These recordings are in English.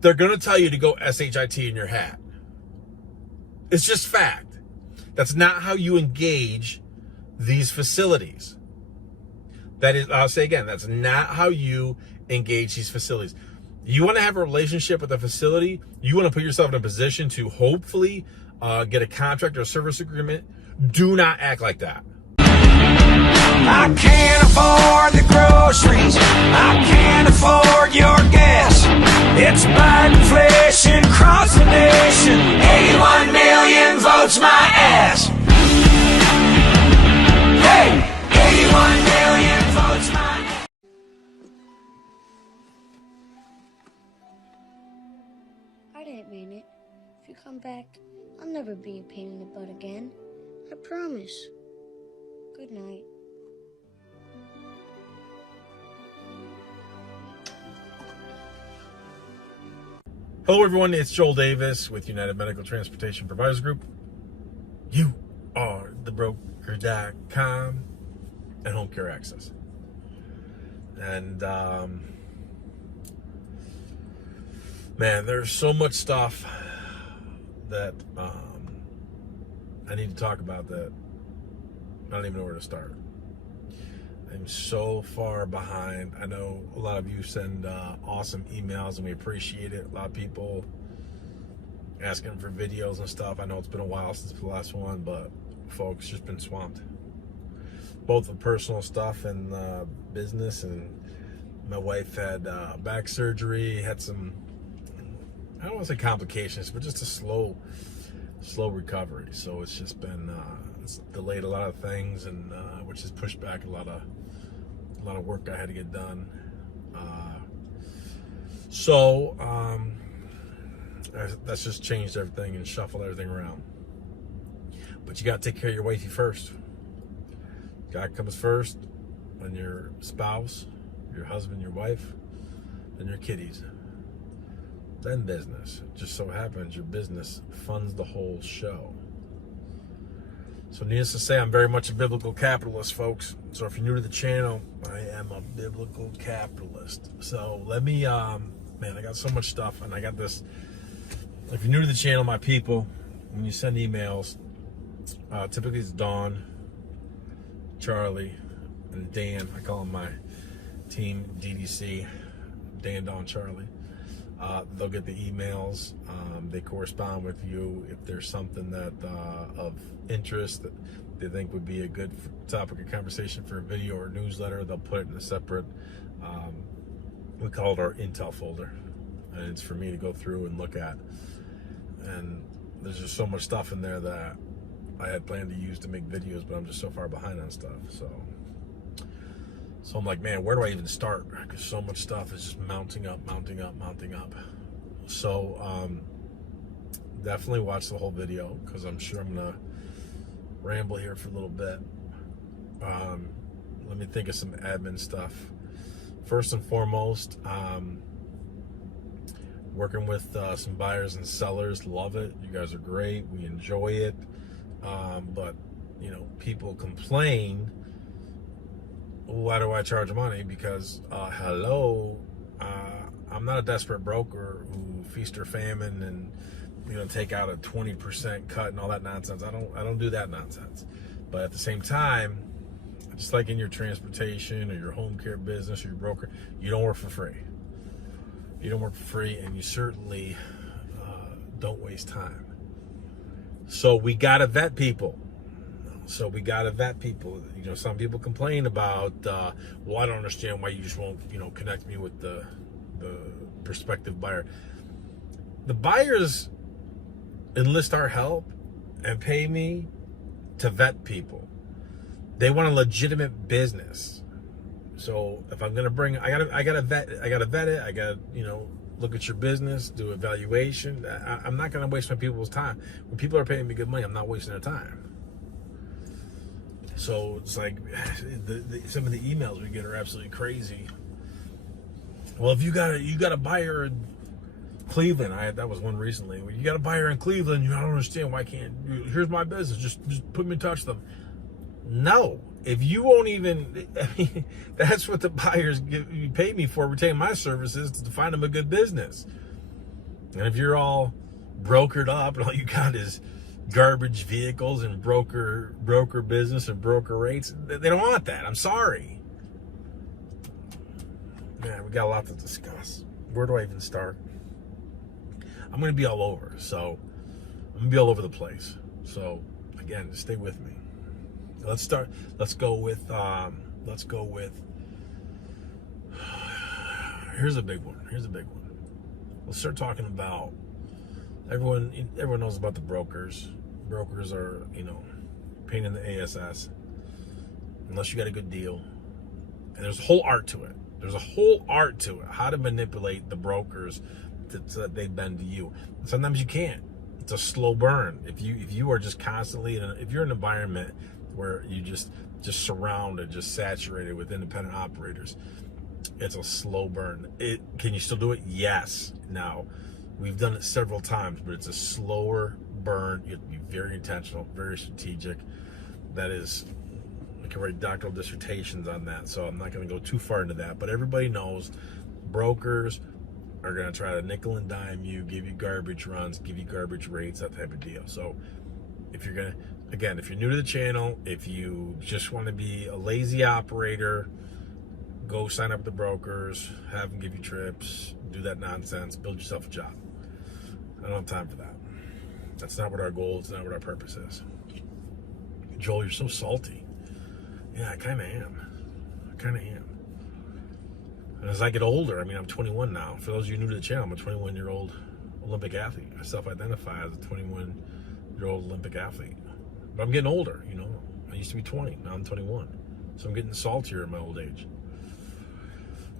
they're going to tell you to go SHIT in your hat. It's just fact. That's not how you engage these facilities. That is, I'll say again, that's not how you engage these facilities. You want to have a relationship with a facility, you want to put yourself in a position to hopefully get a contract or a service agreement. Do not act like that. I can't afford the groceries. I can't afford your gas. It's Biden inflation across the nation. 81 million votes my ass. Hey, 81 million votes my ass. I didn't mean it. If you come back, I'll never be a pain in the butt again. I promise. Good night. Hello everyone, it's Joel Davis with United Medical Transportation Providers Group. You are the broker.com and Home Care Access. And man, there's so much stuff that I need to talk about that I don't even know where to start. I'm so far behind. I know a lot of you send awesome emails and we appreciate it. A lot of people asking for videos and stuff. I know it's been a while since the last one, but folks, just been swamped. Both the personal stuff and business, and my wife had back surgery, had some, I don't want to say complications, but just a slow recovery. So it's just been it's delayed a lot of things, and which has pushed back a lot of work I had to get done. So that's just changed everything and shuffled everything around. But you got to take care of your wifey first. God comes first, then your spouse, your husband, your wife, then your kiddies, then business. It just so happens your business funds the whole show. So needless to say, I'm very much a biblical capitalist, folks. So if you're new to the channel, I am a biblical capitalist. So let me, man, I got so much stuff, and I got this. If you're new to the channel, my people, when you send emails, typically it's Dawn, Charlie, and Dan. I call them my team, DDC, Dan, Dawn, Charlie. They'll get the emails. They correspond with you. If there's something that of interest that they think would be a good topic of conversation for a video or newsletter, they'll put it in a separate, we call it our Intel folder. And it's for me to go through and look at. And there's just so much stuff in there that I had planned to use to make videos, but I'm just so far behind on stuff. So I'm like, man, where do I even start? Because so much stuff is just mounting up. So definitely watch the whole video, because I'm sure I'm gonna ramble here for a little bit. Let me think of some admin stuff. First and foremost, working with some buyers and sellers. Love it. You guys are great. We enjoy it. But you know, people complain, why do I charge money? Because hello, I'm not a desperate broker who feast or famine and, you know, take out a 20% cut and all that nonsense. I don't do that nonsense. But at the same time, just like in your transportation or your home care business or your broker, you don't work for free. You don't work for free, and you certainly don't waste time. So we gotta vet people. You know, some people complain about, well, I don't understand why you just won't, you know, connect me with the prospective buyer. The buyers enlist our help and pay me to vet people. They want a legitimate business. So if I'm gonna bring, I gotta vet it. I gotta, you know, look at your business, do evaluation. I'm not gonna waste my people's time. When people are paying me good money, I'm not wasting their time. So it's like some of the emails we get are absolutely crazy. Well, if you got a buyer in Cleveland, that was one recently. You got a buyer in Cleveland, I don't understand why can't. Here's my business, just put me in touch with them. No, if you won't even, I mean, that's what the buyers you pay me for, retain my services, to find them a good business. And if you're all brokered up and all you got is garbage vehicles and broker business and broker rates, they don't want that. I'm sorry. Man, we got a lot to discuss. Where do I even start? I'm going to be all over. So I'm going to be all over the place. So again, stay with me. Let's go with here's a big one. Let's start talking about everyone knows about the brokers. Brokers are, pain in the ass unless you got a good deal. And there's a whole art to it. How to manipulate the brokers so that they bend to you. Sometimes you can't. It's a slow burn. If you are just constantly if you're in an environment where you just surrounded, just saturated with independent operators, it's a slow burn. Can you still do it? Yes. Now, we've done it several times, but it's a slower burn. You have to be very intentional, very strategic. That is, I can write doctoral dissertations on that, so I'm not going to go too far into that. But everybody knows brokers are going to try to nickel and dime you, give you garbage runs, give you garbage rates, that type of deal. So if you're new to the channel, if you just want to be a lazy operator, go sign up with the brokers, have them give you trips, do that nonsense, build yourself a job. I don't have time for that. That's not what our goal is, it's not what our purpose is. Joel, you're so salty. Yeah, I kind of am. And as I get older, I'm 21 now. For those of you new to the channel, I'm a 21-year-old Olympic athlete. I self-identify as a 21-year-old Olympic athlete. But I'm getting older, I used to be 20, now I'm 21. So I'm getting saltier in my old age.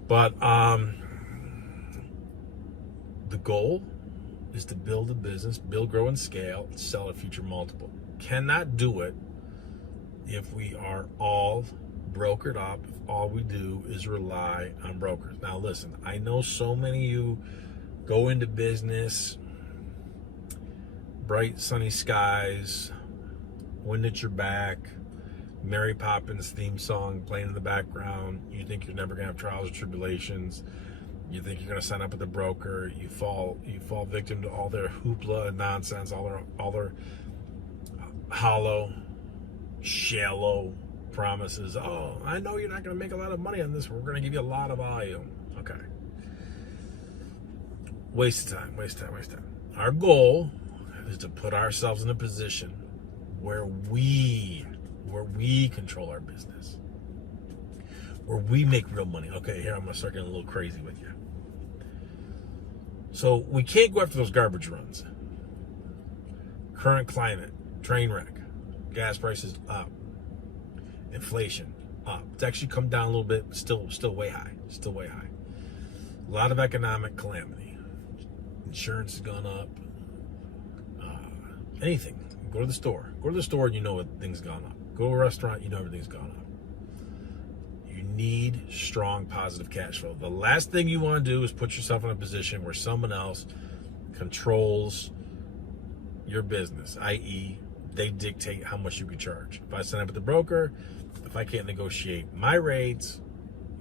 But the goal is to build a business, build, grow, and scale, sell at future multiple. Cannot do it if we are all brokered up, if all we do is rely on brokers. Now listen, I know so many of you go into business, bright sunny skies, wind at your back, Mary Poppins theme song playing in the background. You think you're never gonna have trials or tribulations. You think you're gonna sign up with a broker. You fall victim to all their hoopla and nonsense, all their hollow, shallow promises. Oh, I know you're not gonna make a lot of money on this. We're gonna give you a lot of volume. Okay. Waste of time. Our goal is to put ourselves in a position where we control our business, where we make real money. Okay, here I'm gonna start getting a little crazy with you. So we can't go after those garbage runs. Current climate, train wreck, gas prices up, inflation up. It's actually come down a little bit, still way high. A lot of economic calamity. Insurance has gone up. Anything. Go to the store and you know things gone up. Go to a restaurant, you know everything's gone up. You need strong positive cash flow. The last thing you want to do is put yourself in a position where someone else controls your business, i.e., they dictate how much you can charge. If I sign up with the broker, if I can't negotiate my rates,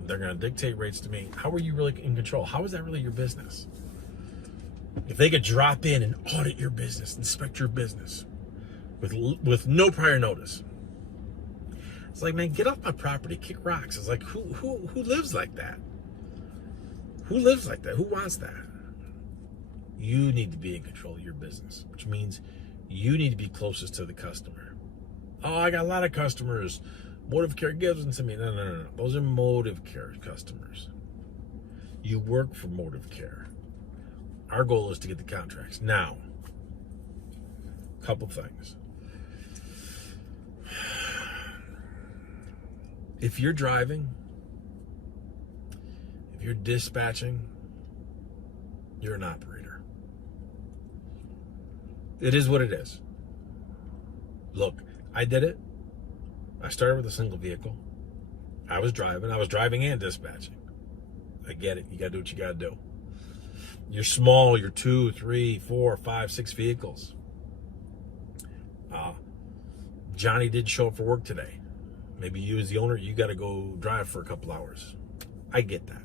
they're going to dictate rates to me. How are you really in control? How is that really your business? If they could drop in and audit your business, inspect your business with no prior notice. It's like, man, get off my property, kick rocks. It's like, who lives like that? Who lives like that? Who wants that? You need to be in control of your business, which means you need to be closest to the customer. Oh, I got a lot of customers. Motive Care gives them to me. No. Those are Motive Care customers. You work for Motive Care. Our goal is to get the contracts. Now, a couple things. If you're driving, if you're dispatching, you're an operator. It is what it is. Look, I did it. I started with a single vehicle. I was driving and dispatching. I get it. You got to do what you got to do. You're small, you're 2, 3, 4, 5, 6 vehicles. Johnny did show up for work today. Maybe you as the owner, you got to go drive for a couple hours. I get that.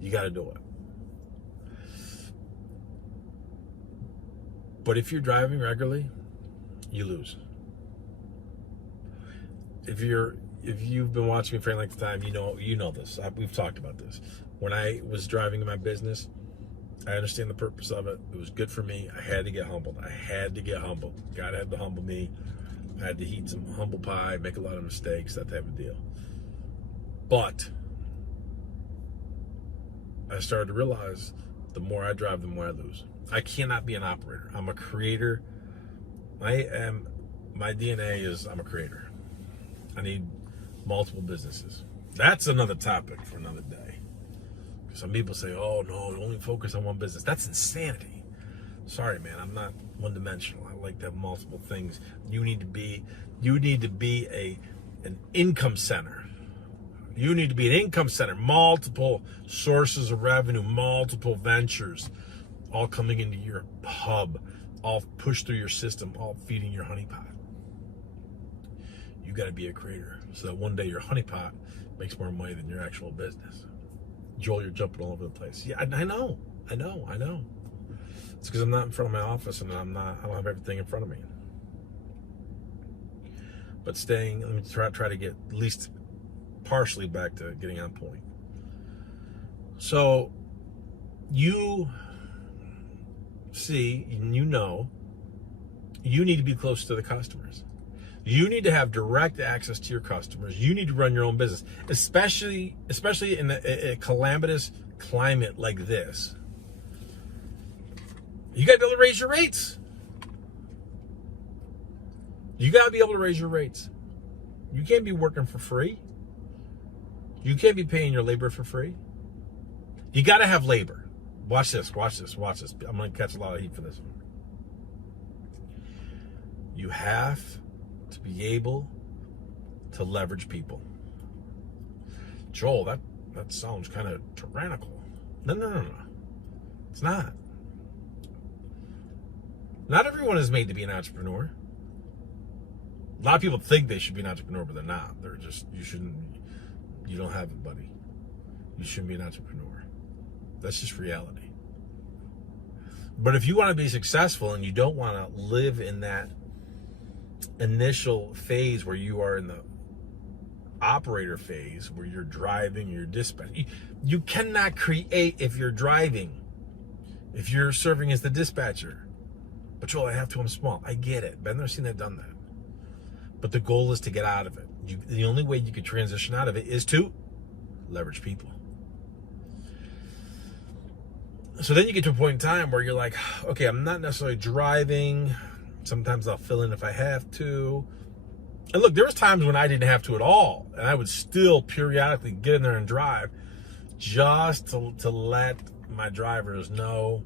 You got to do it. But if you're driving regularly, you lose. If you've been watching me for any length of time, you know this. We've talked about this. When I was driving in my business, I understand the purpose of it. It was good for me. I had to get humbled. God had to humble me. I had to eat some humble pie, make a lot of mistakes, that type of deal. But I started to realize the more I drive, the more I lose. I cannot be an operator. I'm a creator. My DNA is I'm a creator. I need multiple businesses. That's another topic for another day. Some people say, oh no, only focus on one business. That's insanity. Sorry, man, I'm not one-dimensional. I like to have multiple things. You need to be an income center. You need to be an income center. Multiple sources of revenue, multiple ventures, all coming into your hub, all pushed through your system, all feeding your honeypot. You got to be a creator so that one day your honeypot makes more money than your actual business. Joel, you're jumping all over the place. Yeah, I know. It's because I'm not in front of my office and I don't have everything in front of me. But let me try to get at least partially back to getting on point. So you see, and you need to be close to the customers. You need to have direct access to your customers. You need to run your own business, especially in a calamitous climate like this. You got to be able to raise your rates. You got to be able to raise your rates. You can't be working for free. You can't be paying your labor for free. You got to have labor. Watch this. I'm going to catch a lot of heat for this one. You have to be able to leverage people. Joel, that sounds kind of tyrannical. No. It's not. Not everyone is made to be an entrepreneur. A lot of people think they should be an entrepreneur, but they're not. You don't have it, buddy. You shouldn't be an entrepreneur. That's just reality. But if you want to be successful and you don't want to live in that initial phase where you are in the operator phase, where you're driving, you're dispatching, you cannot create if you're driving, if you're serving as the dispatcher. But Joel, I have to, I'm small. I get it. Been there, seen that, done that. But the goal is to get out of it. The only way you can transition out of it is to leverage people. So then you get to a point in time where you're like, okay, I'm not necessarily driving. Sometimes I'll fill in if I have to. And look, there was times when I didn't have to at all. And I would still periodically get in there and drive just to let my drivers know.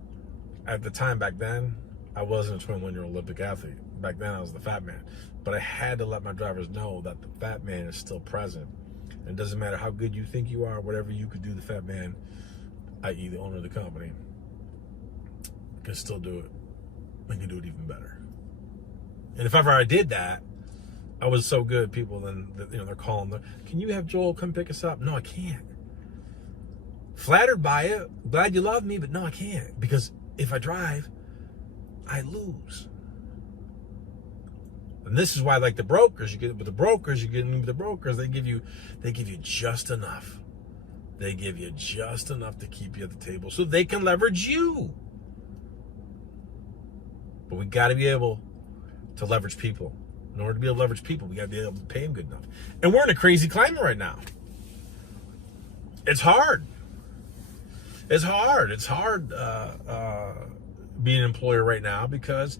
At the time back then, I wasn't a 21-year Olympic athlete. Back then, I was the fat man. But I had to let my drivers know that the fat man is still present. And it doesn't matter how good you think you are, whatever you could do, the fat man, i.e. the owner of the company, can still do it and can do it even better. And if ever I did that, I was so good, people then, they're calling, can you have Joel come pick us up? No, I can't. Flattered by it, glad you love me, but no, I can't. Because if I drive, I lose. And this is why, like the brokers, you get with the brokers, they give you just enough. They give you just enough to keep you at the table so they can leverage you. But we got to be able to leverage people. In order to be able to leverage people, we got to be able to pay them good enough. And we're in a crazy climate right now. It's hard. It's hard being an employer right now because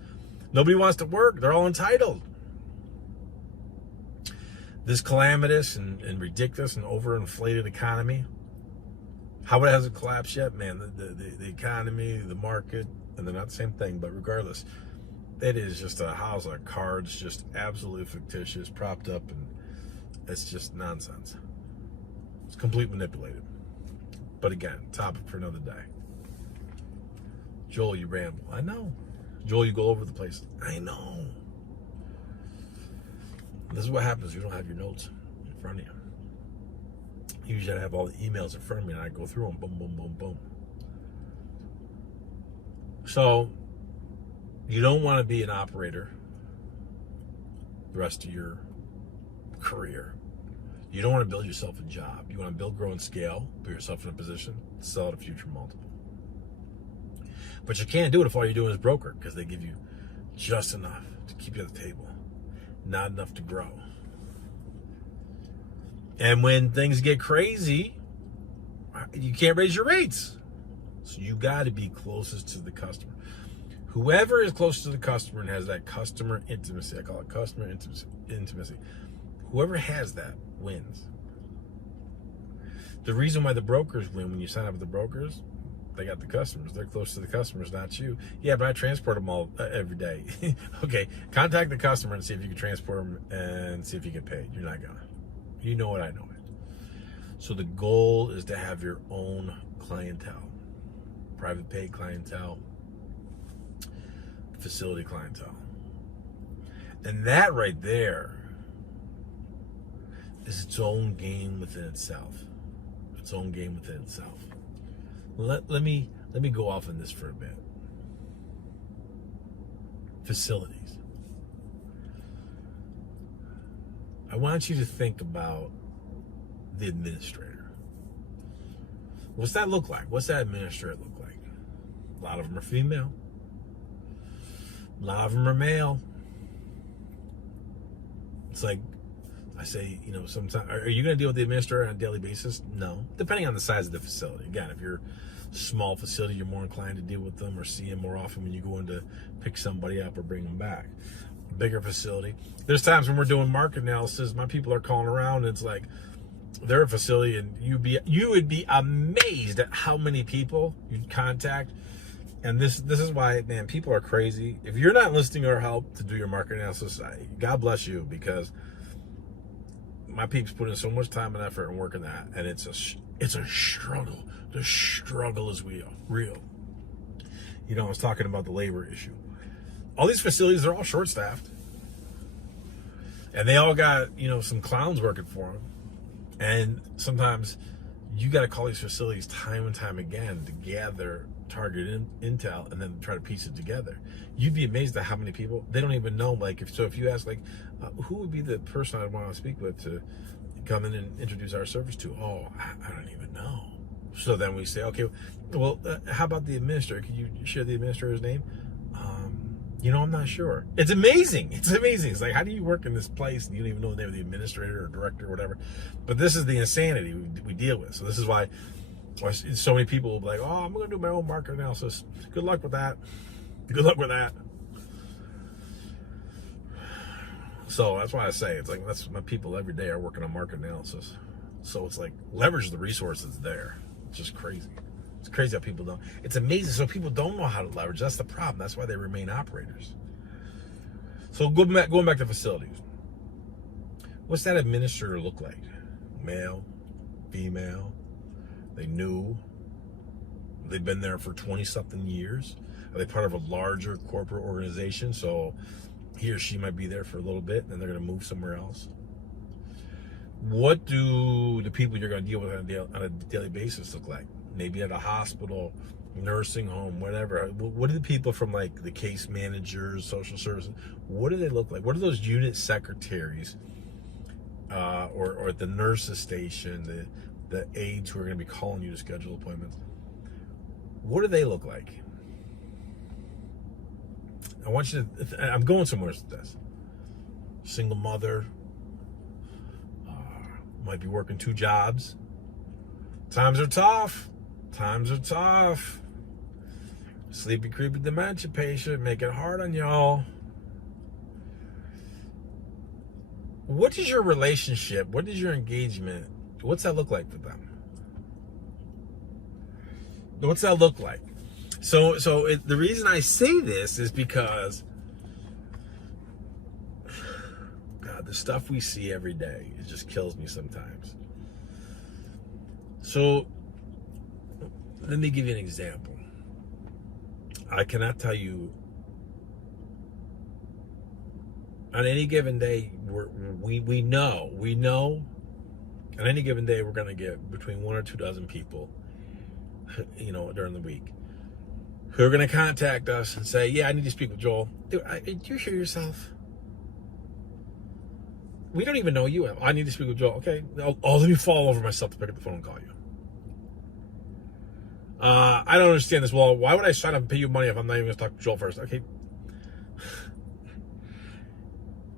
nobody wants to work. They're all entitled. This calamitous and ridiculous and overinflated economy, how it hasn't collapsed yet, man. The economy, the market, and they're not the same thing, but regardless, it is just a house of cards, just absolutely fictitious, propped up, and it's just nonsense. It's completely manipulated. But again, topic for another day. Joel, you ramble. I know. Joel, you go over the place. I know. This is what happens. You don't have your notes in front of you. Usually I have all the emails in front of me and I go through them. Boom, boom, boom, boom. So You don't want to be an operator the rest of your career. You don't want to build yourself a job. You want to build, grow, and scale, put yourself in a position to sell at a future multiple. But you can't do it if all you're doing is broker, because they give you just enough to keep you at the table, not enough to grow. And when things get crazy, you can't raise your rates. So you got to be closest to the customer. Whoever is close to the customer and has that customer intimacy, I call it customer intimacy. Whoever has that wins. The reason why the brokers win when you sign up with the brokers, they got the customers. They're close to the customers, not you. Yeah, but I transport them all every day. Okay, contact the customer and see if you can transport them and see if you get paid. You're not gonna. You know it, I know it. So the goal is to have your own clientele, private paid clientele, facility clientele. And that right there is its own game within itself. Its own game within itself. Let me go off on this for a bit. Facilities. I want you to think about the administrator. What's that look like? What's that administrator look like? A lot of them are female. A lot of them are male. It's like, I say, sometimes, are you going to deal with the administrator on a daily basis? No. Depending on the size of the facility. Again, if you're a small facility, you're more inclined to deal with them or see them more often when you go in to pick somebody up or bring them back. Bigger facility. There's times when we're doing market analysis, my people are calling around, and it's like, they're a facility, and you would be amazed at how many people you'd contact. And this is why, man, people are crazy. If you're not enlisting our help to do your market analysis, God bless you, because my peeps put in so much time and effort and work in that, and it's a struggle. The struggle is real. I was talking about the labor issue. All these facilities are all short-staffed, and they all got some clowns working for them. And sometimes you got to call these facilities time and time again to gather target intel and then try to piece it together. You'd be amazed at how many people they don't even know. Like if you ask who would be the person I'd want to speak with to come in and introduce our service to? Oh, I don't even know. So then we say, okay, well, how about the administrator? Can you share the administrator's name? I'm not sure. It's amazing. It's like, how do you work in this place and you don't even know the name of the administrator or director or whatever? But this is the insanity we deal with. So this is why so many people will be like, oh, I'm going to do my own market analysis. Good luck with that. So that's why I say, it's like, that's my people every day are working on market analysis. So it's like, leverage the resources there. It's just crazy. It's crazy how people don't. It's amazing. So people don't know how to leverage. That's the problem. That's why they remain operators. So going back to facilities. What's that administrator look like? Male, female? They new? They've been there for 20-something years? Are they part of a larger corporate organization? So he or she might be there for a little bit, and then they're going to move somewhere else. What do the people you're going to deal with on a daily basis look like? Maybe at a hospital, nursing home, whatever. What do the people from like the case managers, social services, what do they look like? What are those unit secretaries or at the nurses station, the aides who are going to be calling you to schedule appointments? What do they look like? I want you to, I'm going somewhere with this. Single mother, might be working 2 jobs. Times are tough. Sleepy, creepy dementia patient, make it hard on y'all. What is your relationship? What is your engagement? What's that look like for them? What's that look like? So the reason I say this is because, God, the stuff we see every day, it just kills me sometimes. So let me give you an example. I cannot tell you on any given day, we know on any given day we're going to get between 1 or 2 dozen people, during the week who are going to contact us and say, yeah, I need to speak with Joel. Dude, do you hear yourself? We don't even know you. I need to speak with Joel. Okay. Oh, let me fall over myself to pick up the phone and call you. I don't understand this. Well, why would I sign up and pay you money if I'm not even going to talk to Joel first? Okay.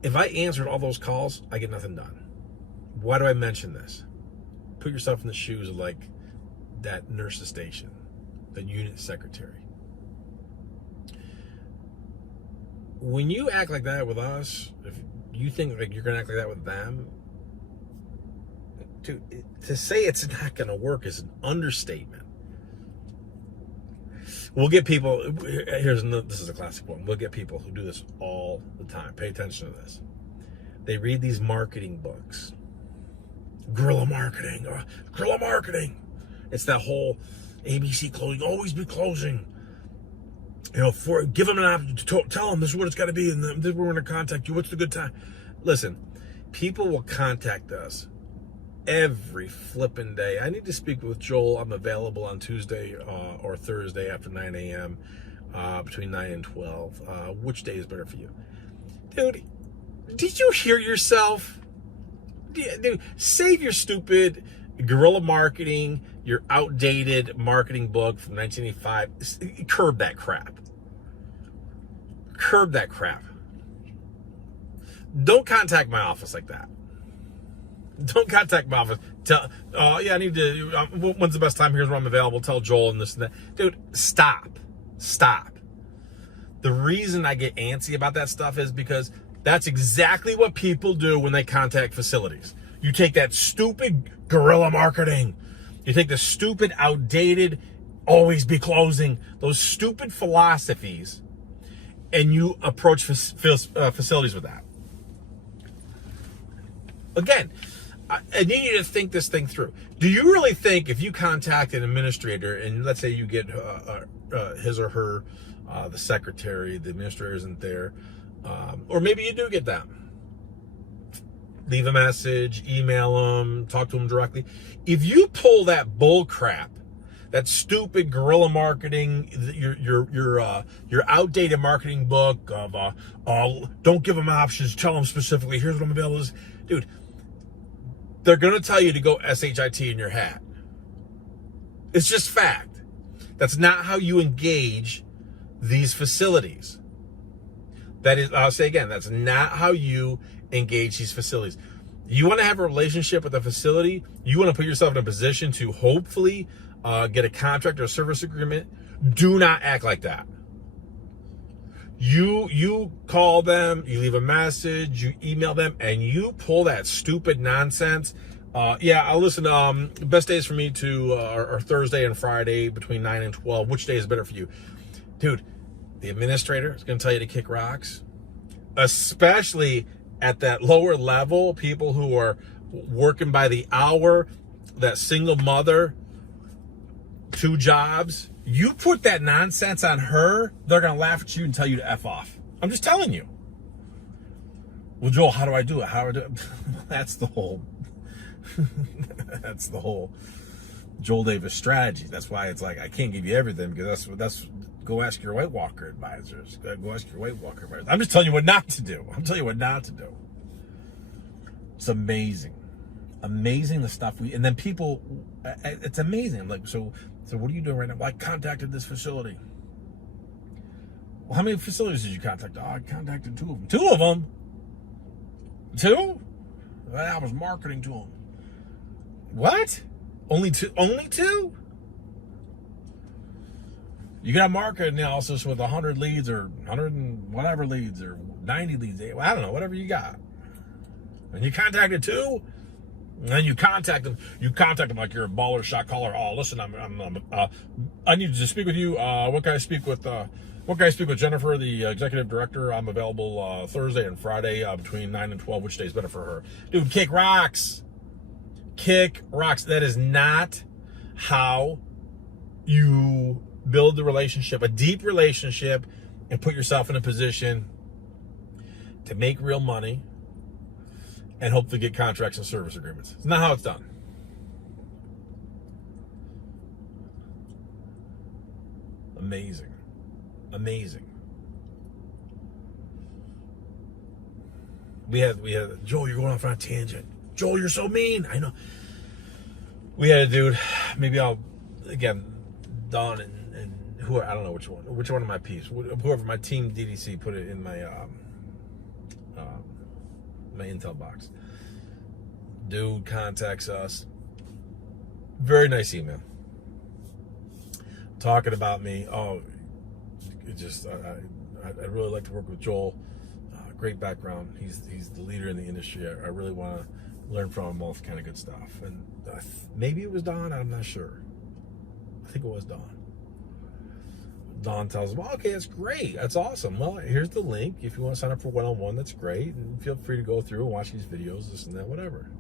If I answered all those calls, I get nothing done. Why do I mention this? Put yourself in the shoes of like that nurse's station, the unit secretary. When you act like that with us, if you think like you're going to act like that with them, to say it's not going to work is an understatement. We'll get people, this is a classic one. We'll get people who do this all the time. Pay attention to this. They read these marketing books. Guerrilla marketing. It's that whole ABC closing, always be closing. Give them an option to tell them this is what it's got to be, and then we're going to contact you. What's the good time? Listen, people will contact us every flipping day. I need to speak with Joel. I'm available on Tuesday or Thursday after 9 a.m. Between 9 and 12. Which day is better for you? Dude, did you hear yourself? Dude, save your stupid guerrilla marketing, your outdated marketing book from 1985. Curb that crap. Curb that crap. Don't contact my office like that. Don't contact my office. I need to, when's the best time? Here's when I'm available. Tell Joel and this and that. Dude, stop. The reason I get antsy about that stuff is because that's exactly what people do when they contact facilities. You take that stupid guerrilla marketing. You take the stupid, outdated, always be closing, those stupid philosophies, and you approach facilities with that. Again, I need you to think this thing through. Do you really think if you contact an administrator and let's say you get his or her, the secretary, the administrator isn't there, or maybe you do get them, leave a message, email them, talk to them directly. If you pull that bull crap, that stupid guerrilla marketing, your outdated marketing book of don't give them options, tell them specifically, here's what I'm available is, dude, they're going to tell you to go SHIT in your hat. It's just fact. That's not how you engage these facilities. That is, I'll say again, that's not how you engage these facilities. You want to have a relationship with a facility, you want to put yourself in a position to hopefully get a contract or a service agreement. Do not act like that. You call them, you leave a message, you email them, and you pull that stupid nonsense. I'll listen. Best days for me are Thursday and Friday between 9 and 12. Which day is better for you? Dude, the administrator is going to tell you to kick rocks, especially at that lower level, people who are working by the hour, that single mother, 2 jobs. You put that nonsense on her, they're going to laugh at you and tell you to F off. I'm just telling you. Well, Joel, how do I do it? That's the whole Joel Davis strategy. That's why it's like, I can't give you everything, because that's go ask your White Walker advisors. Go ask your White Walker advisors. I'm just telling you what not to do. I'm telling you what not to do. It's amazing. Amazing the stuff and then people, it's amazing. I'm like, so what are you doing right now? Well, I contacted this facility. Well, how many facilities did you contact? Oh, I contacted 2 of them. 2 of them? 2? Well, I was marketing to them. What? Only 2? Only 2? You got market analysis with 100 leads or 100 and whatever leads or 90 leads. I don't know, whatever you got. And you contacted 2? And then you contact them. You contact them like you're a baller shot caller. Oh, listen, I need to speak with you. What can I speak with? What can I speak with Jennifer, the executive director? I'm available Thursday and Friday between 9 and 12. Which day is better for her? Dude, kick rocks. Kick rocks. That is not how you build the relationship, a deep relationship, and put yourself in a position to make real money and hopefully get contracts and service agreements. It's not how it's done. Amazing. Amazing. We had Joel, you're going off on a tangent. Joel, you're so mean. I know. We had a dude. Maybe I'll again, Don and who I don't know which one of my peeps, whoever my team DDC put it in my my intel box. Dude contacts us. Very nice email. Talking about me. Oh, it just I'd really like to work with Joel. Great background. He's the leader in the industry. I really want to learn from him, all this kind of good stuff. And maybe it was Don. I'm not sure. I think it was Don. Don tells him, okay, that's great. That's awesome. Well, here's the link. If you want to sign up for one-on-one, that's great. And feel free to go through and watch these videos, this and that, whatever.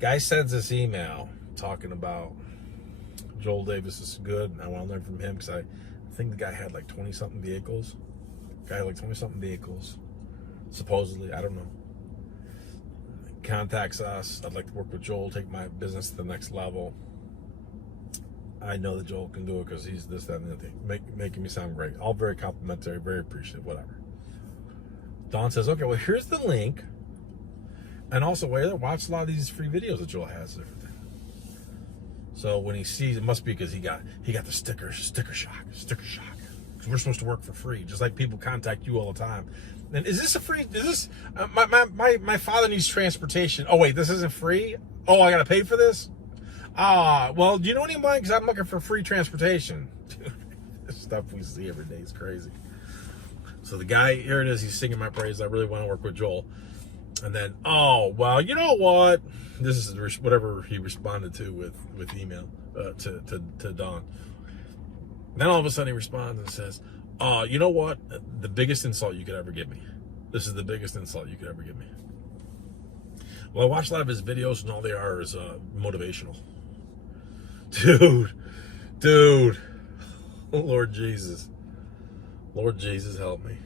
Guy sends this email talking about Joel Davis is good. And I want to learn from him because I think the guy had like 20-something vehicles. Supposedly. I don't know. Contacts us. I'd like to work with Joel, take my business to the next level. I know that Joel can do it because he's this, that, and the other thing. Making me sound great. All very complimentary, very appreciative, whatever. Don says, okay, well, here's the link. And also, watch a lot of these free videos that Joel has and everything. So when he sees, it must be because he got the sticker shock. Because we're supposed to work for free, just like people contact you all the time. And is this a free? Is this my father needs transportation? Oh wait, this isn't free. Oh, I gotta pay for this. Well, do you know anyone? Because I'm looking for free transportation. This stuff we see every day is crazy. So the guy, here it is. He's singing my praise. I really want to work with Joel. And then, oh well, you know what? This is whatever he responded to with email to Don. Then all of a sudden he responds and says, you know what? The biggest insult you could ever give me. This is the biggest insult you could ever give me. Well, I watched a lot of his videos and all they are is motivational. Dude. Oh, Lord Jesus, help me.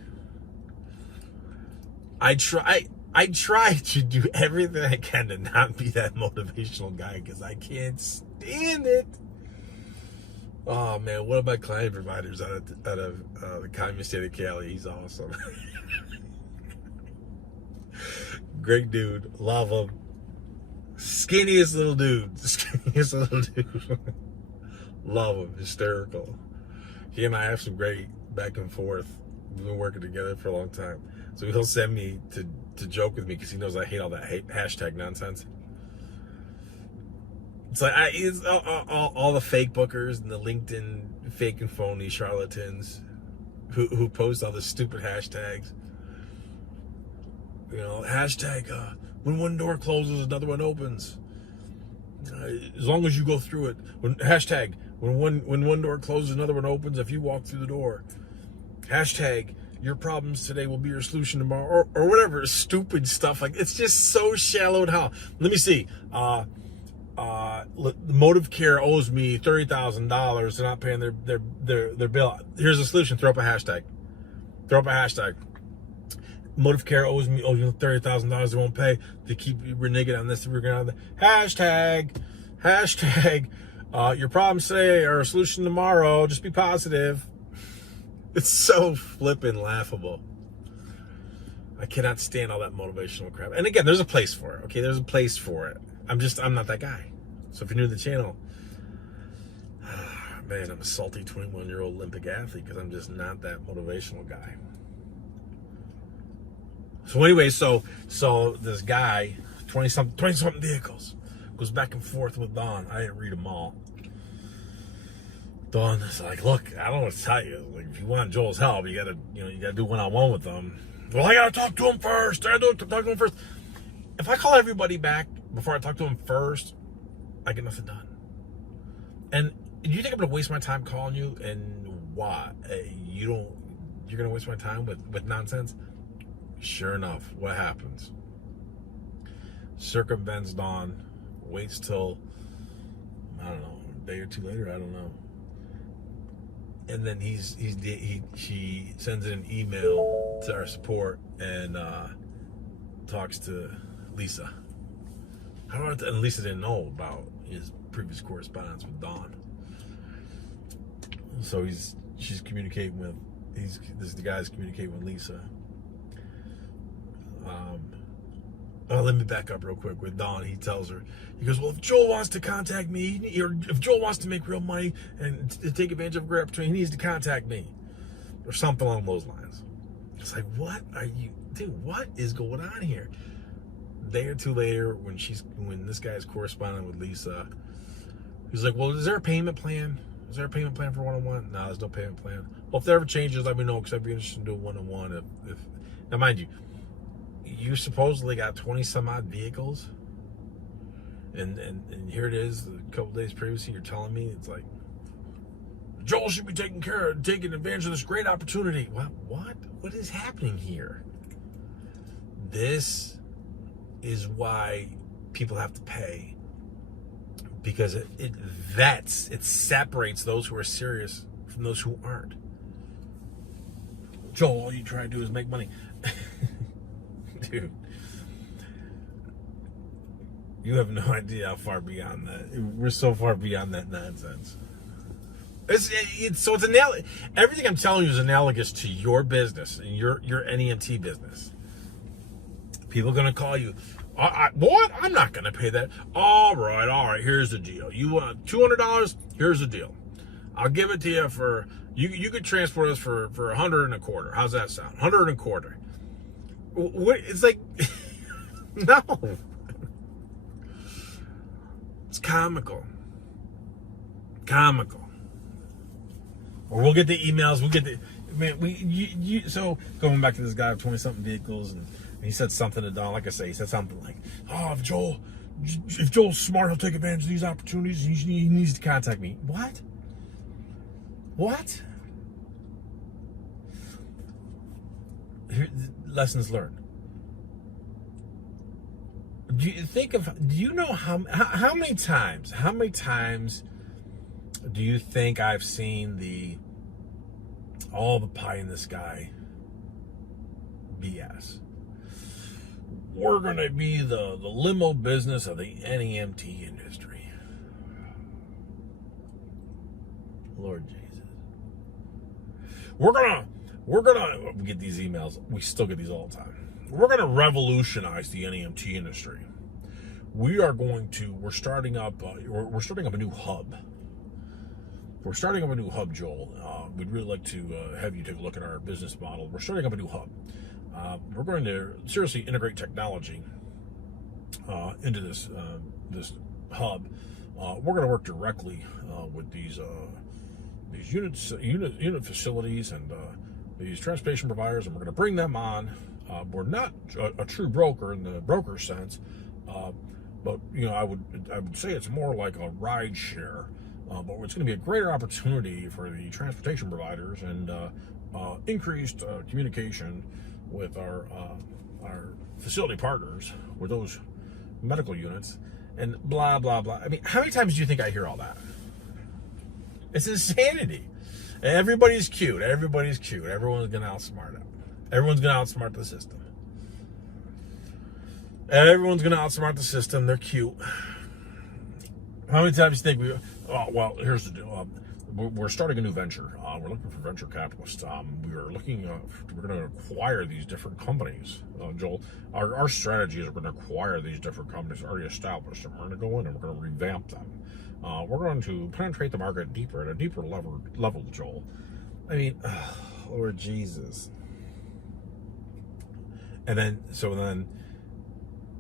I try to do everything I can to not be that motivational guy because I can't stand it. Oh man, one of my client providers out of the communist state of Cali, he's awesome. Great dude, love him. Skinniest little dude. Love him, hysterical. He and I have some great back and forth. We've been working together for a long time. So he'll send me to joke with me because he knows I hate all that hashtag nonsense. It's like it's all the fake bookers and the LinkedIn fake and phony charlatans who post all the stupid hashtags. You know, hashtag when one door closes, another one opens. As long as you go through it. Hashtag when one door closes, another one opens. If you walk through the door. Hashtag your problems today will be your solution tomorrow, or whatever stupid stuff. Like it's just so shallow and how. Let me see. Motive Care owes me $30,000. They're not paying their bill. Here's the solution. Throw up a hashtag. Motive Care owes me $30,000. They won't pay. They keep reneging on this. We're going to hashtag. Your problems today are a solution tomorrow. Just be positive. It's so flippin' laughable. I cannot stand all that motivational crap. And again, there's a place for it. Okay, there's a place for it. I'm not that guy. So if you're new to the channel, man, I'm a salty 21-year-old Olympic athlete because I'm just not that motivational guy. So anyway, so this guy, 20-something vehicles, goes back and forth with Don. I didn't read them all. Don is like, look, I don't know what to tell you. Like, if you want Joel's help, you gotta do one-on-one with them. Well, I gotta talk to him first. If I call everybody back before I talk to him first, I get nothing done. And you think I'm gonna waste my time calling you? And why? You're gonna waste my time with nonsense? Sure enough, what happens? Circumvents Don, waits till, I don't know, a day or two later, I don't know. And then she sends in an email to our support and talks to Lisa. And Lisa didn't know about his previous correspondence with Don. So she's communicating with, the guy's communicating with Lisa. Let me back up real quick. With Dawn, he tells her, he goes, well, if Joel wants to contact me, or if Joel wants to make real money and to take advantage of a great opportunity, he needs to contact me, or something along those lines. It's like, what are you, dude, what is going on here? A day or two later, when this guy's corresponding with Lisa, he's like, well, is there a payment plan? Is there a payment plan for one-on-one? No, there's no payment plan. Well, if that ever changes, let me know, because I'd be interested in doing one-on-one. Now, mind you, you supposedly got 20 some odd vehicles, and here it is, a couple days previously, you're telling me it's like, Joel should be taking advantage of this great opportunity. What is happening here? This is why people have to pay, because it separates those who are serious from those who aren't. Joel, all you try to do is make money. Dude, you have no idea how far beyond that. We're so far beyond that nonsense. It's everything I'm telling you is analogous to your business and your NEMT business. People are going to call you, what? I'm not going to pay that. All right, here's the deal. You want $200? Here's the deal. I'll give it to you for, you could transport us for $125. How's that sound? $125. What? It's like, no. It's comical. Or we'll get the emails. So going back to this guy with 20-something vehicles, and he said something to Don. Like I say, he said something like, "Oh, if Joel's smart, he'll take advantage of these opportunities. He needs to contact me." What? Here, lessons learned. Do you know how many times do you think I've seen all the pie in the sky BS? We're going to be the limo business of the NEMT industry. Lord Jesus. We're gonna get these emails. We still get these all the time. We're gonna revolutionize the NEMT industry. We're starting up a new hub. We're starting up a new hub, Joel. We'd really like to have you take a look at our business model. We're starting up a new hub. We're going to seriously integrate technology into this hub. We're going to work directly with these unit facilities and these transportation providers, and we're going to bring them on. We're not a true broker in the broker sense, but I would say it's more like a ride share. But it's going to be a greater opportunity for the transportation providers and increased communication with our facility partners, with those medical units, and blah, blah, blah. I mean, how many times do you think I hear all that? It's insanity. Everybody's cute. Everyone's going to outsmart it. Everyone's going to outsmart the system. They're cute. How many times do you think here's the deal. We're starting a new venture. We're looking for venture capitalists. We're going to acquire these different companies. Joel, our strategy is we're going to acquire these different companies already established, and we're going to go in and we're going to revamp them. We're going to penetrate the market at a deeper level, Joel. I mean, Lord Jesus. And then,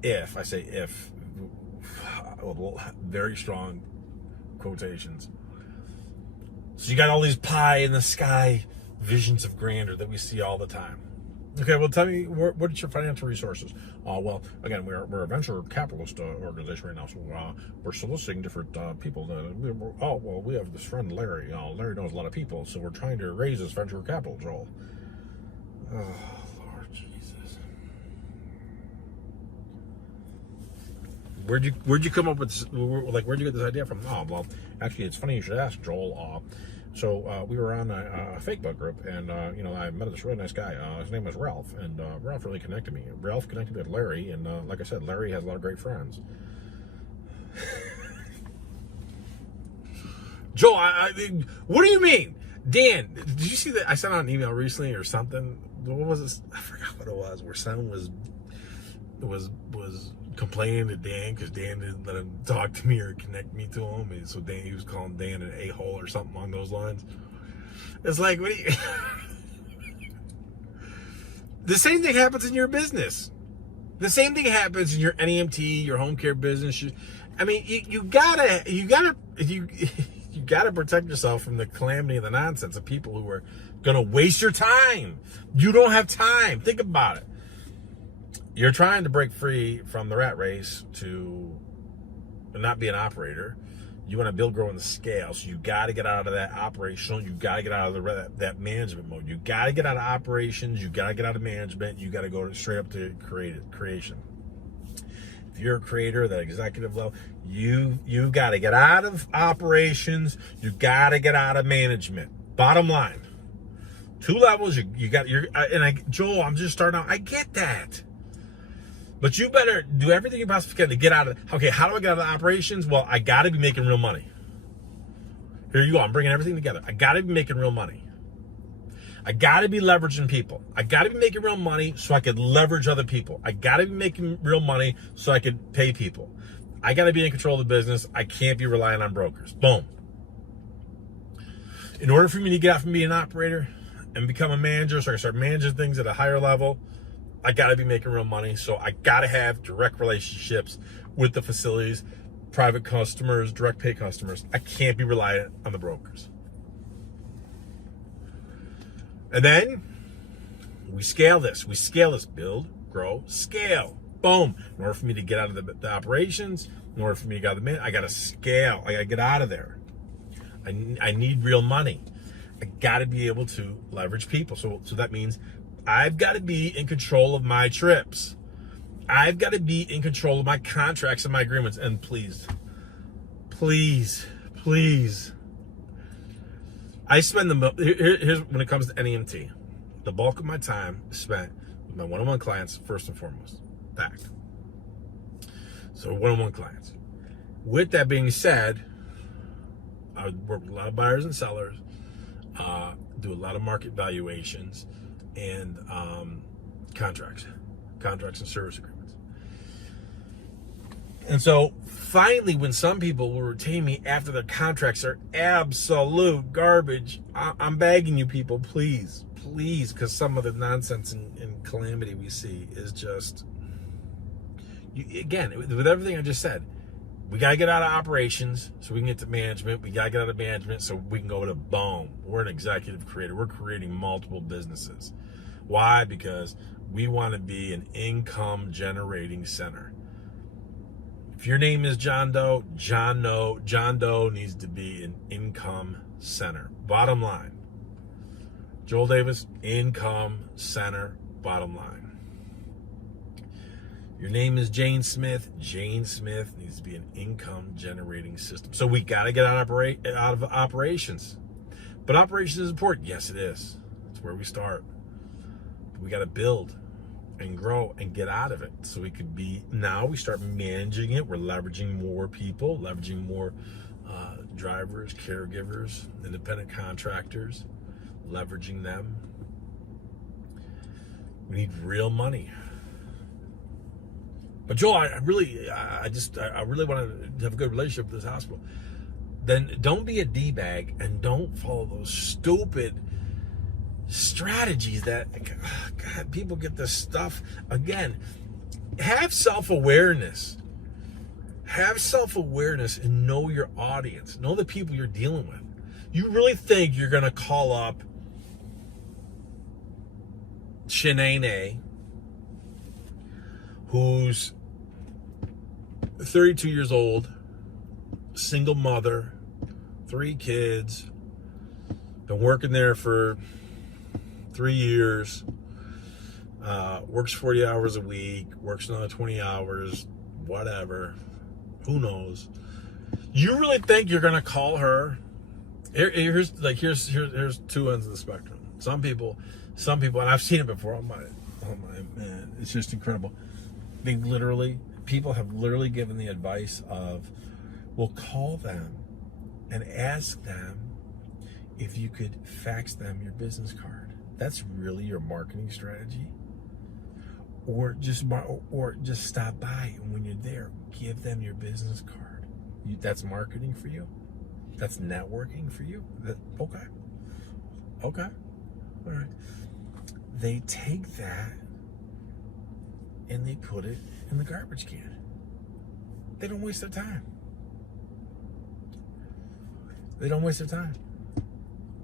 if, very strong quotations. So you got all these pie in the sky visions of grandeur that we see all the time. Okay, well, tell me, what's your financial resources? Well, again, we're a venture capitalist organization right now, so we're soliciting different people. We have this friend Larry. Larry knows a lot of people, so we're trying to raise this venture capital, Joel. Oh, Lord Jesus. Where'd you come up with this, where'd you get this idea from? Oh, well, actually, it's funny you should ask, Joel. So we were on a Facebook group, and I met this really nice guy. His name was Ralph, and Ralph really connected me. Ralph connected me with Larry, and like I said, Larry has a lot of great friends. Joel, what do you mean? Dan, did you see that? I sent out an email recently or something. What was this? I forgot what it was. Where someone was complaining to Dan because Dan didn't let him talk to me or connect me to him. And so he was calling Dan an a-hole or something along those lines. It's like, what do you... The same thing happens in your business. The same thing happens in your NEMT, your home care business. I mean, you gotta protect yourself from the calamity and the nonsense of people who are gonna waste your time. You don't have time. Think about it. You're trying to break free from the rat race to not be an operator. You want to build, grow, and scale. So you got to get out of that operational. You got to get out of that management mode. You got to get out of operations. You got to get out of management. You got to go straight up to creation. If you're a creator, that executive level, you've got to get out of operations. You got to get out of management. Bottom line, 2 levels. Joel, I'm just starting out. I get that. But you better do everything you possibly can to get out of it. Okay, how do I get out of the operations? Well, I got to be making real money. Here you go. I'm bringing everything together. I got to be making real money. I got to be leveraging people. I got to be making real money so I could leverage other people. I got to be making real money so I could pay people. I got to be in control of the business. I can't be relying on brokers. Boom. In order for me to get out from being an operator and become a manager so I can start managing things at a higher level, I got to be making real money, so I got to have direct relationships with the facilities, private customers, direct pay customers. I can't be reliant on the brokers. And then we scale this. Build, grow, scale. Boom. In order for me to get out of the operations, in order for me to get out of the I got to scale. I got to get out of there. I need real money. I got to be able to leverage people. So that means I've got to be in control of my trips. I've got to be in control of my contracts and my agreements. And please, I spend here's when it comes to NEMT, the bulk of my time is spent with my one-on-one clients first and foremost. Fact. So one-on-one clients. With that being said, I work with a lot of buyers and sellers, do a lot of market valuations, and contracts and service agreements. And so finally, when some people will retain me after their contracts are absolute garbage, I'm begging you people, please, because some of the nonsense and calamity we see is just, again, with everything I just said, we got to get out of operations so we can get to management. We got to get out of management so we can go to boom. We're an executive creator. We're creating multiple businesses. Why? Because we want to be an income generating center. If your name is John Doe, John Doe needs to be an income center. Bottom line. Joel Davis, income center, bottom line. Your name is Jane Smith needs to be an income generating system. So we got to get out of operations. But operations is important. Yes, it is. That's where we start. But we got to build and grow and get out of it. So we could be, now we start managing it. We're leveraging more people, leveraging more drivers, caregivers, independent contractors, leveraging them. We need real money. But Joel, I really want to have a good relationship with this hospital. Then don't be a D-bag and don't follow those stupid strategies that, God, people get this stuff. Again, have self-awareness. Have self-awareness and know your audience. Know the people you're dealing with. You really think you're going to call up Shanae, who's 32 years old, single mother, 3 kids, been working there for 3 years, works 40 hours a week, works another 20 hours, whatever, who knows. You really think you're gonna call her? Here's 2 ends of the spectrum. Some people, and I've seen it before. Oh my man, it's just incredible. People have literally given the advice of, well, call them and ask them if you could fax them your business card. That's really your marketing strategy. Or just stop by, and when you're there, give them your business card. That's marketing for you. That's networking for you. Okay. All right. They take that and they put it in the garbage can. They don't waste their time.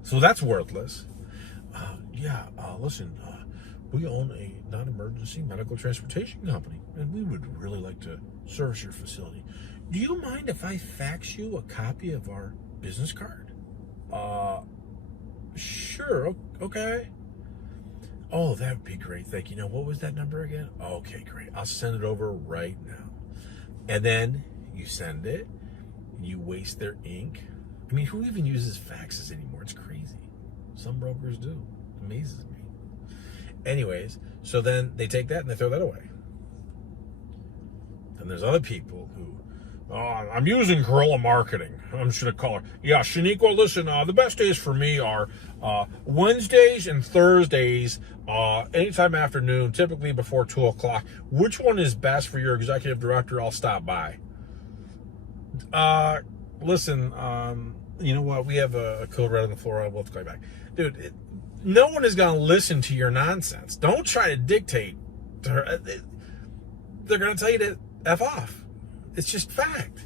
So that's worthless. Listen, we own a non-emergency medical transportation company, and we would really like to service your facility. Do you mind if I fax you a copy of our business card? Sure, okay. Oh, that would be great, thank you. Now, what was that number again? Okay, great. I'll send it over right now. And then you send it, you waste their ink. I mean, who even uses faxes anymore? It's crazy. Some brokers do. It amazes me. Anyways, so then they take that and they throw that away. And there's other people who, I'm using guerrilla marketing. I'm just going to call her. Yeah, Shaniqua, listen, the best days for me are Wednesdays and Thursdays, anytime afternoon, typically before 2 o'clock. Which one is best for your executive director? I'll stop by. Listen, you know what? We have a code red on the floor. We'll have to call you back. Dude, no one is going to listen to your nonsense. Don't try to dictate to her. They're going to tell you to F off. It's just fact.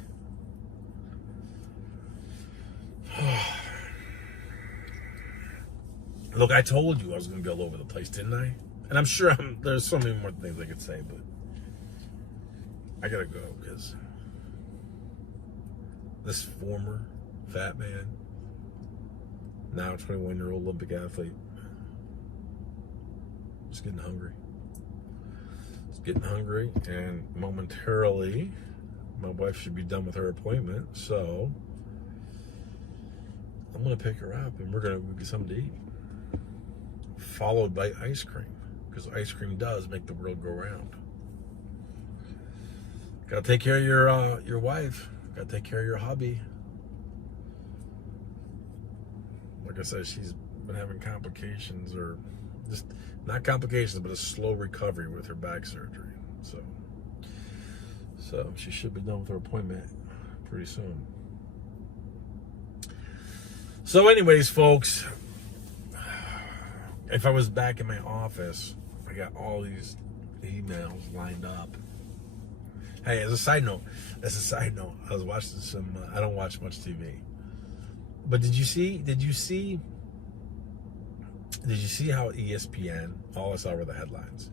Look, I told you I was going to be all over the place, didn't I? And I'm sure there's so many more things I could say, but I got to go because this former fat man, now 21-year-old Olympic athlete, is getting hungry. It's getting hungry, and momentarily, my wife should be done with her appointment, so I'm going to pick her up, and we're going to get something to eat. Followed by ice cream, because ice cream does make the world go round. Got to take care of your wife. Got to take care of your hubby. Like I said, she's been having complications, or just not complications, but a slow recovery with her back surgery. So she should be done with her appointment pretty soon. So anyways, folks, if I was back in my office, I got all these emails lined up. Hey, as a side note, I was watching some, I don't watch much TV. But did you see how ESPN, all I saw were the headlines.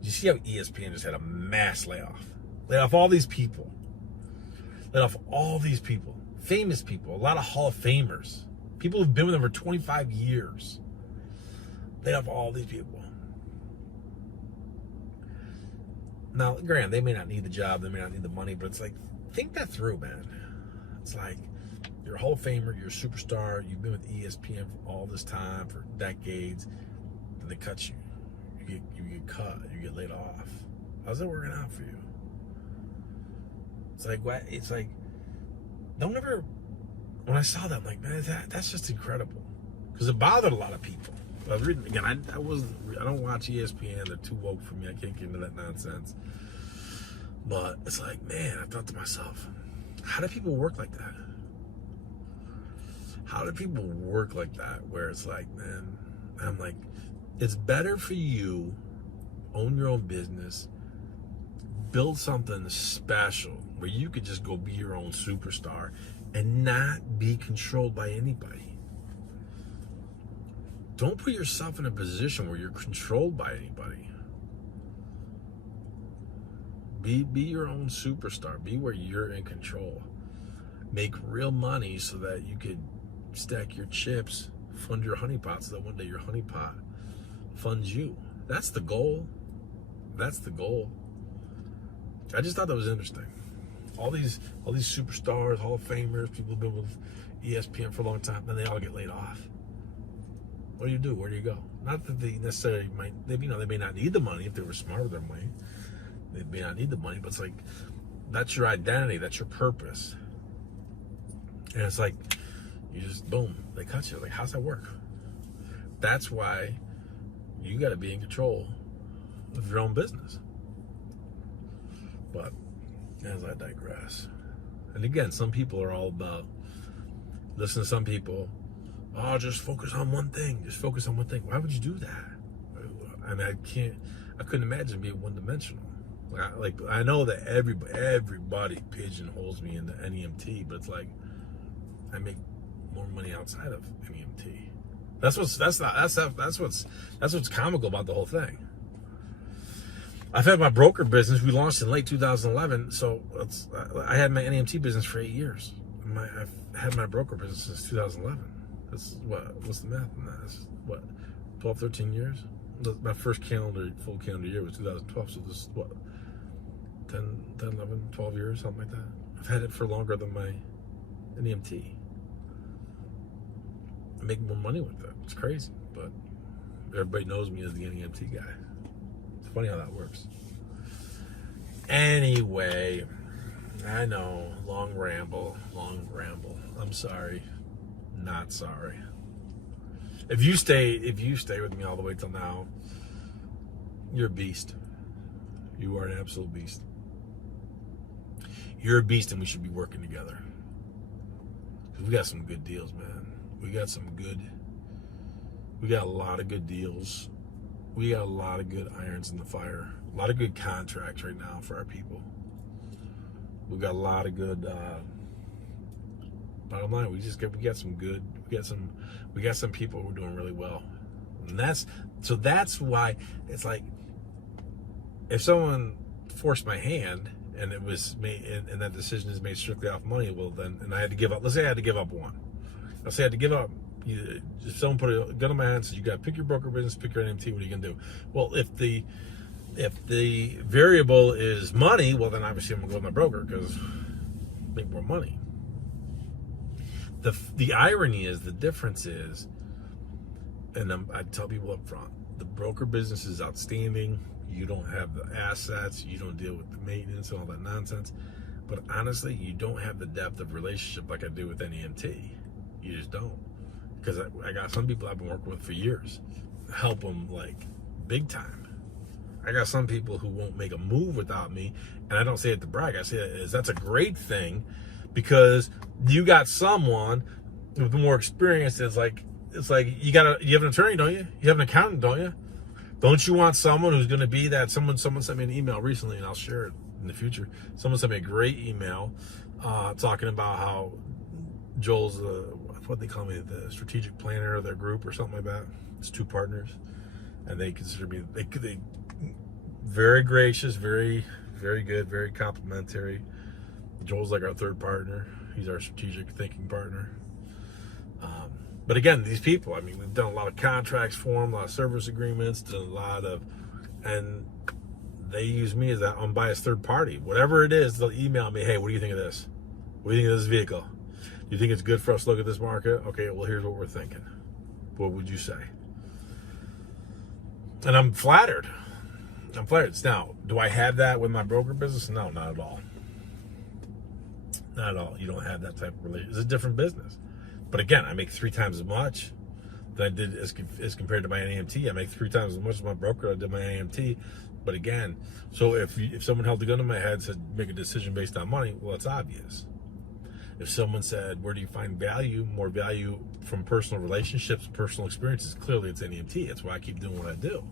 Did you see how ESPN just had a mass layoff? Laid off all these people. Famous people, a lot of Hall of Famers. People who've been with them for 25 years. Laid off all these people. Now, granted, they may not need the job, they may not need the money, but it's like, think that through, man. It's like, you're a Hall of Famer, you're a superstar, you've been with ESPN for all this time, for decades, and they cut you. You get cut, you get laid off. How's that working out for you? It's like, what? It's like, don't ever, when I saw that, I'm like, man, that's just incredible. Because it bothered a lot of people. I was reading, again, I don't watch ESPN, they're too woke for me, I can't get into that nonsense. But it's like, man, I thought to myself, how do people work like that? How do people work like that? Where it's like, man, I'm like, it's better for you, own your own business, build something special where you could just go be your own superstar and not be controlled by anybody. Don't put yourself in a position where you're controlled by anybody. Be your own superstar. Be where you're in control. Make real money so that you could stack your chips, fund your honeypot, so that one day your honeypot funds you. That's the goal. That's the goal. I just thought that was interesting. All these superstars, Hall of Famers, people who've been with ESPN for a long time, then they all get laid off. What do you do? Where do you go? Not that they necessarily they may not need the money if they were smart with their money. They may not need the money, but it's like, that's your identity, that's your purpose. And it's like, You just, boom, they cut you. Like, how's that work? That's why you got to be in control of your own business. But as I digress. And again, some people are all about, listen to some people, oh, just focus on one thing. Just focus on one thing. Why would you do that? I mean, I couldn't imagine being one-dimensional. Like, I know that everybody pigeonholes me into NEMT, but it's like, I make more money outside of NEMT. That's what's comical about the whole thing. I've had my broker business. We launched in late 2011, so I had my NEMT business for 8 years. I've had my broker business since 2011. That's what's the math on that? That's 12, 13 years? My first full calendar year was 2012, so this is 10, 11, 12 years, something like that. I've had it for longer than my NEMT. I make more money with it. It's crazy, but everybody knows me as the NEMT guy. It's funny how that works. Anyway, I know, long ramble. I'm sorry, not sorry. If you stay with me all the way till now, you're a beast. You are an absolute beast. You're a beast, and we should be working together. We got some good deals, man. We got a lot of good deals. We got a lot of good irons in the fire. A lot of good contracts right now for our people. We got a lot of good. Bottom line, we got some people who are doing really well, and that's why it's like, if someone forced my hand and it was made, and that decision is made strictly off money, well then, and I had to give up. Let's say I had to give up one. Let's say I had to give up. If someone put a gun in my hand and said, you got to pick your broker business, pick your NMT, what are you gonna do? Well, if the variable is money, well then obviously I'm gonna go with my broker because make more money. The irony is, the difference is, and I tell people up front, the broker business is outstanding. You don't have the assets, you don't deal with the maintenance and all that nonsense. But honestly, you don't have the depth of relationship like I do with NEMT. You just don't. Because I got some people I've been working with for years, help them like big time. I got some people who won't make a move without me, and I don't say it to brag. I say it as that's a great thing, because you got someone with more experience. It's like you have an attorney, don't you? You have an accountant, don't you? Don't you want someone who's going to be that? Someone sent me an email recently, and I'll share it in the future. Someone sent me a great email talking about how Joel's what they call me, the strategic planner of their group or something like that. It's 2 partners, and they consider me they very gracious, very, very good, very complimentary. Joel's like our 3rd partner. He's our strategic thinking partner. But again, these people, I mean, we've done a lot of contracts for them, a lot of service agreements, and they use me as that unbiased 3rd party. Whatever it is, they'll email me, hey, what do you think of this? What do you think of this vehicle? Do you think it's good for us to look at this market? Okay, well, here's what we're thinking. What would you say? And I'm flattered. Now, do I have that with my broker business? No, not at all. Not at all. You don't have that type of relationship. It's a different business. But again, I make 3 times as much than I did as compared to my NEMT. I make 3 times as much as my broker I did my NEMT. But again, so if someone held the gun to my head and said, make a decision based on money, well, it's obvious. If someone said, where do you find value, more value from personal relationships, personal experiences, clearly it's NEMT. That's why I keep doing what I do.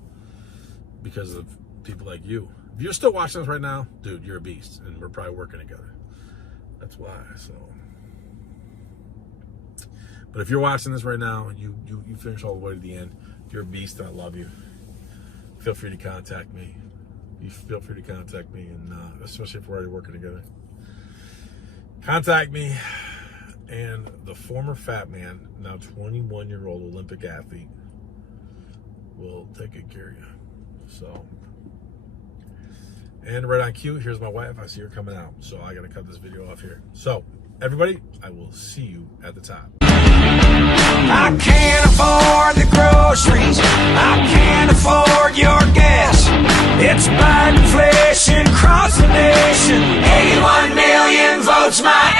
Because of people like you. If you're still watching this right now, dude, you're a beast. And we're probably working together. That's why, so. But if you're watching this right now, you finish all the way to the end, you're a beast, and I love you. Feel free to contact me. And especially if we're already working together. Contact me. And the former fat man, now 21-year-old Olympic athlete, will take good care of you. So, and right on cue, here's my wife. I see her coming out, so I gotta cut this video off here. So, everybody, I will see you at the top. I can't afford the groceries, I can't afford your gas. It's Biden inflation across the nation. 81 million votes my